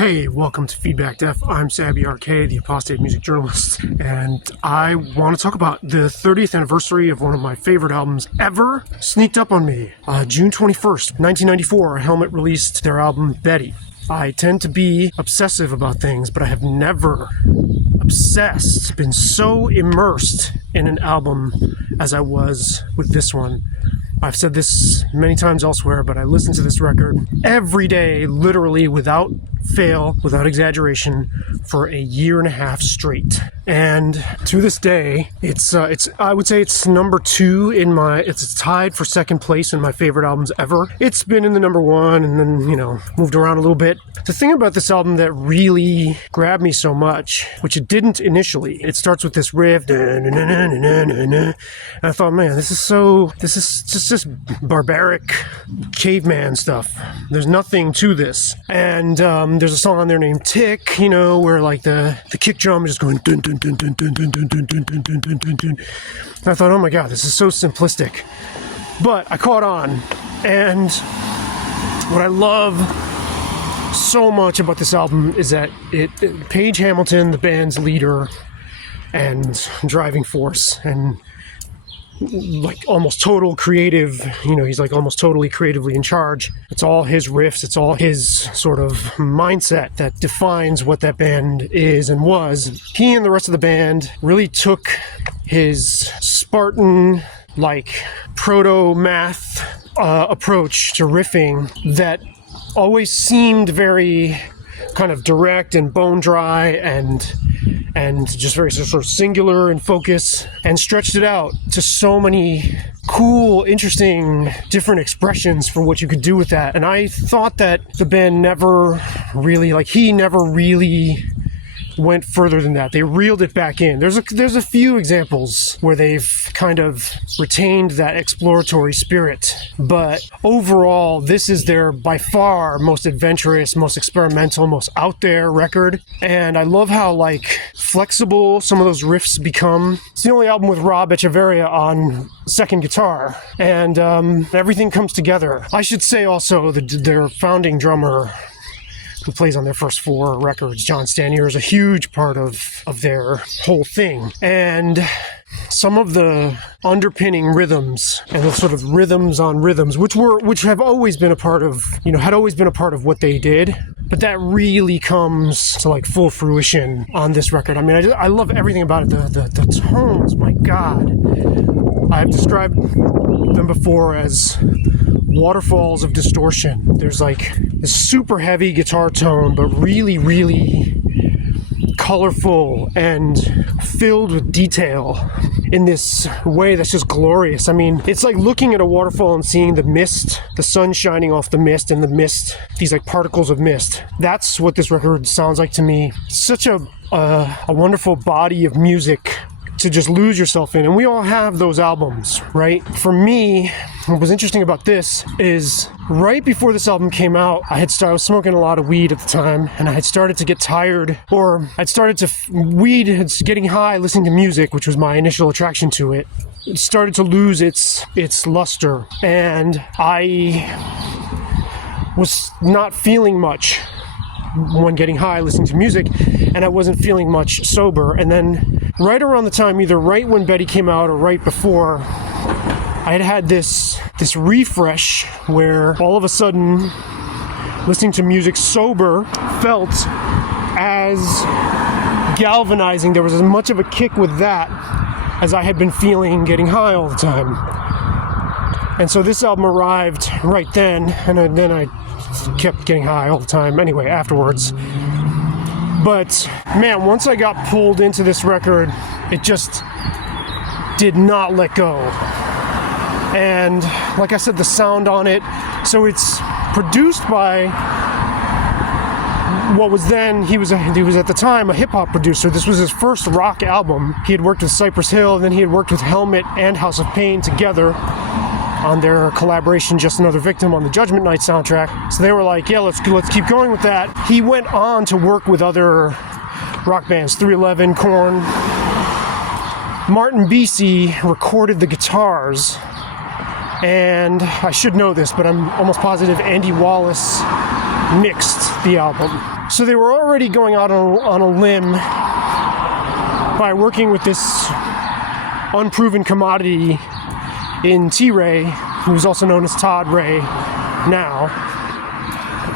Hey, welcome to Feedback Def. I'm Sabby RK, the apostate music journalist, and I want to talk about the 30th anniversary of one of my favorite albums ever. Sneaked up on me. June 21st, 1994, Helmet released their album Betty. I tend to be obsessive about things, but I have never been so immersed in an album as I was with this one. I've said this many times elsewhere, but I listen to this record every day, literally without fail, without exaggeration, for a year and a half straight. And to this day, I would say it's number two it's tied for second place in my favorite albums ever. It's been in the number one and then, moved around a little bit. The thing about this album that really grabbed me so much, which it didn't initially, it starts with this riff, and I thought, man, this is just barbaric caveman stuff. There's nothing to this. And there's a song on there named Tick, where like the kick drum is just going dun dun dun dun dun dun dun dun dun dun dun dun dun dun. And I thought, oh my god, this is so simplistic. But I caught on, and what I love so much about this album is that Page Hamilton, the band's leader and driving force, and like almost total creative, he's like almost totally creatively in charge. It's all his riffs, it's all his sort of mindset that defines what that band is and was. He and the rest of the band really took his Spartan, like proto-math approach to riffing that always seemed very kind of direct and bone dry and just very sort of singular in focus, and stretched it out to so many cool, interesting, different expressions for what you could do with that. And I thought that the band never really went further than that. They reeled it back in. There's a few examples where they've kind of retained that exploratory spirit, but overall this is their by far most adventurous, most experimental, most out there record. And I love how like flexible some of those riffs become. It's the only album with Rob Echeverria on second guitar, and everything comes together. I should say also that their founding drummer, who plays on their first four records, John Stanier, is a huge part of their whole thing. And some of the underpinning rhythms and the sort of rhythms on rhythms, which have always been a part of, had always been a part of what they did, but that really comes to like full fruition on this record. I mean, I love everything about it. The tones, my God. I've described them before as waterfalls of distortion. There's like this super heavy guitar tone, but really, really colorful and filled with detail in this way that's just glorious. I mean, it's like looking at a waterfall and seeing the mist, the sun shining off the mist, and the mist, these like particles of mist. That's what this record sounds like to me. Such a wonderful body of music to just lose yourself in. And we all have those albums, right? For me, what was interesting about this is right before this album came out, I was smoking a lot of weed at the time, and I had started to get tired, or I'd started to, getting high, listening to music, which was my initial attraction to it. It started to lose its luster, and I was not feeling much when getting high listening to music, and I wasn't feeling much sober. And then right around the time, either right when Betty came out or right before, I had this refresh where all of a sudden listening to music sober felt as galvanizing. There was as much of a kick with that as I had been feeling getting high all the time. And so this album arrived right then, and then I kept getting high all the time anyway afterwards. But man, once I got pulled into this record, it just did not let go. And like I said, the sound on it, so it's produced by what was then, he was at the time a hip-hop producer. This was his first rock album. He had worked with Cypress Hill, and then he had worked with Helmet and House of Pain together on their collaboration Just Another Victim on the Judgment Night soundtrack. So they were like, yeah, let's keep going with that. He went on to work with other rock bands, 311, Korn. Martin Bisi recorded the guitars, and I should know this, but I'm almost positive Andy Wallace mixed the album. So they were already going out on a limb by working with this unproven commodity in T-Ray, who's also known as Todd Ray now,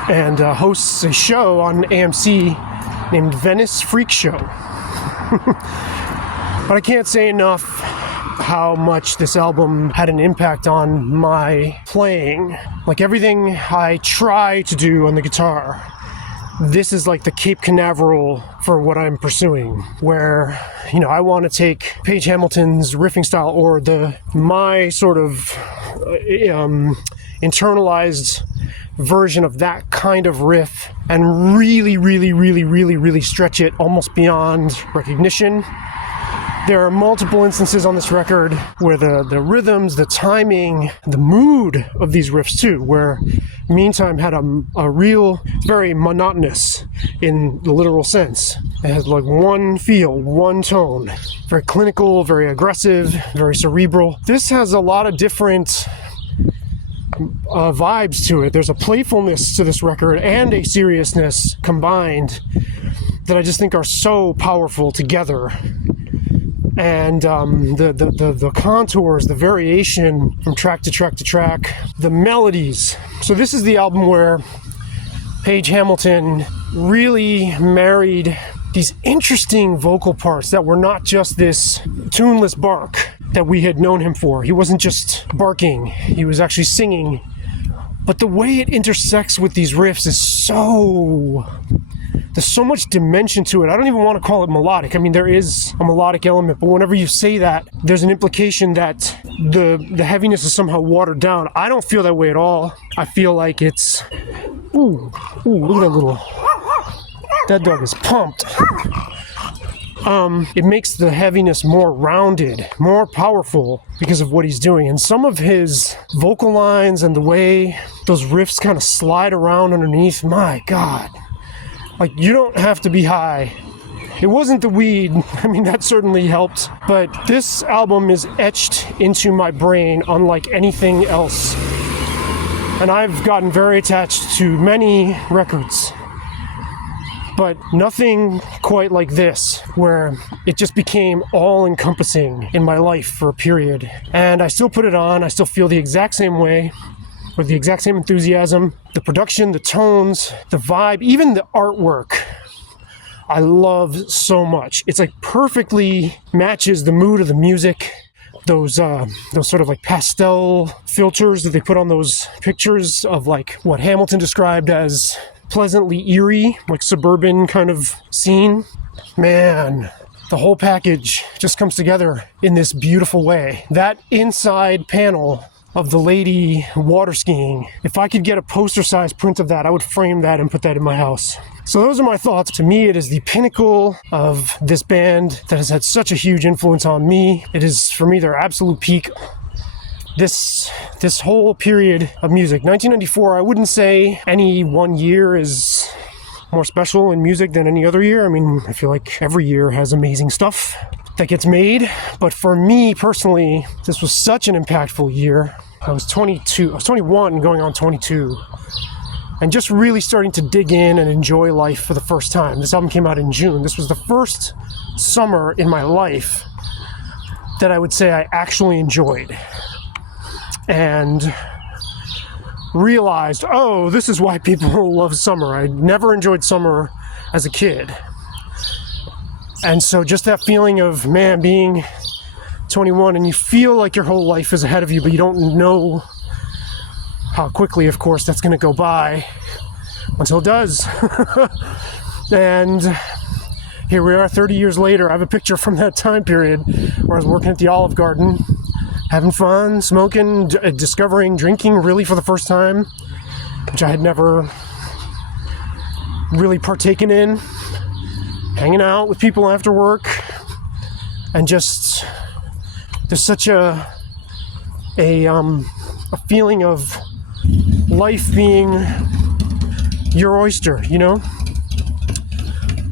and hosts a show on AMC named Venice Freak Show. But I can't say enough how much this album had an impact on my playing. Like everything I try to do on the guitar, this is like the Cape Canaveral for what I'm pursuing, where, you know, I want to take Page Hamilton's riffing style or my sort of internalized version of that kind of riff and really stretch it almost beyond recognition. There are multiple instances on this record where the rhythms, the timing, the mood of these riffs too, where Meantime had a real, very monotonous in the literal sense. It has like one feel, one tone, very clinical, very aggressive, very cerebral. This has a lot of different vibes to it. There's a playfulness to this record and a seriousness combined that I just think are so powerful together. And the contours, the variation from track to track to track, the melodies. So this is the album where Page Hamilton really married these interesting vocal parts that were not just this tuneless bark that we had known him for. He wasn't just barking, he was actually singing. But the way it intersects with these riffs is there's so much dimension to it. I don't even want to call it melodic. I mean, there is a melodic element, but whenever you say that, there's an implication that the heaviness is somehow watered down. I don't feel that way at all. I feel like it's... Ooh, look at that dog is pumped. It makes the heaviness more rounded, more powerful because of what he's doing. And some of his vocal lines and the way those riffs kind of slide around underneath, my God. Like, you don't have to be high. It wasn't the weed. I mean, that certainly helped. But this album is etched into my brain unlike anything else. And I've gotten very attached to many records. But nothing quite like this, where it just became all-encompassing in my life for a period. And I still put it on. I still feel the exact same way, with the exact same enthusiasm. The production, the tones, the vibe, even the artwork, I love so much. It's like perfectly matches the mood of the music. Those sort of like pastel filters that they put on those pictures of like what Hamilton described as pleasantly eerie, like suburban kind of scene. Man, the whole package just comes together in this beautiful way. That inside panel of the lady water skiing, if I could get a poster-sized print of that, I would frame that and put that in my house. So those are my thoughts. To me, it is the pinnacle of this band that has had such a huge influence on me. It is, for me, their absolute peak. This whole period of music, 1994, I wouldn't say any one year is more special in music than any other year. I mean, I feel like every year has amazing stuff that gets made. But for me personally, this was such an impactful year. I was 21 going on 22. And just really starting to dig in and enjoy life for the first time. This album came out in June. This was the first summer in my life that I would say I actually enjoyed. And realized, oh, this is why people love summer. I never enjoyed summer as a kid. And so just that feeling of, man, being 21 and you feel like your whole life is ahead of you, but you don't know how quickly, of course, that's going to go by until it does. And here we are 30 years later. I have a picture from that time period where I was working at the Olive Garden, having fun, smoking, discovering drinking really for the first time, which I had never really partaken in, hanging out with people after work, and just there's such a feeling of life being your oyster, you know?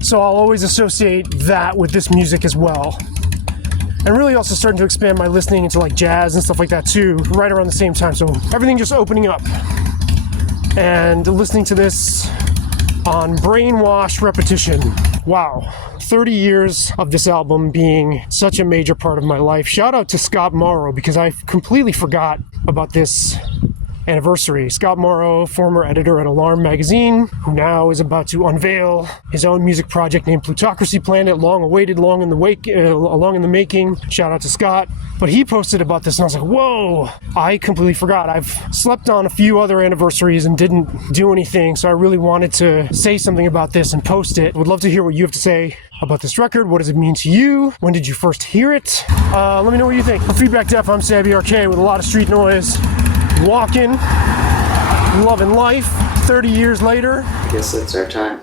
So I'll always associate that with this music as well. And really also starting to expand my listening into like jazz and stuff like that too, right around the same time. So everything just opening up. And listening to this on Brainwash Repetition. Wow. 30 years of this album being such a major part of my life. Shout out to Scott Morrow, because I completely forgot about this anniversary. Scott Morrow, former editor at Alarm magazine, who now is about to unveil his own music project named Plutocracy Planet, long awaited, long in the making. Shout out to Scott. But he posted about this and I was like, whoa, I completely forgot. I've slept on a few other anniversaries and didn't do anything, so I really wanted to say something about this and post it. Would love to hear what you have to say about this record. What does it mean to you? When did you first hear it? Let me know what you think. For Feedback Def, I'm Sabby RK with a lot of street noise. Walking, loving life, 30 years later. I guess it's our time.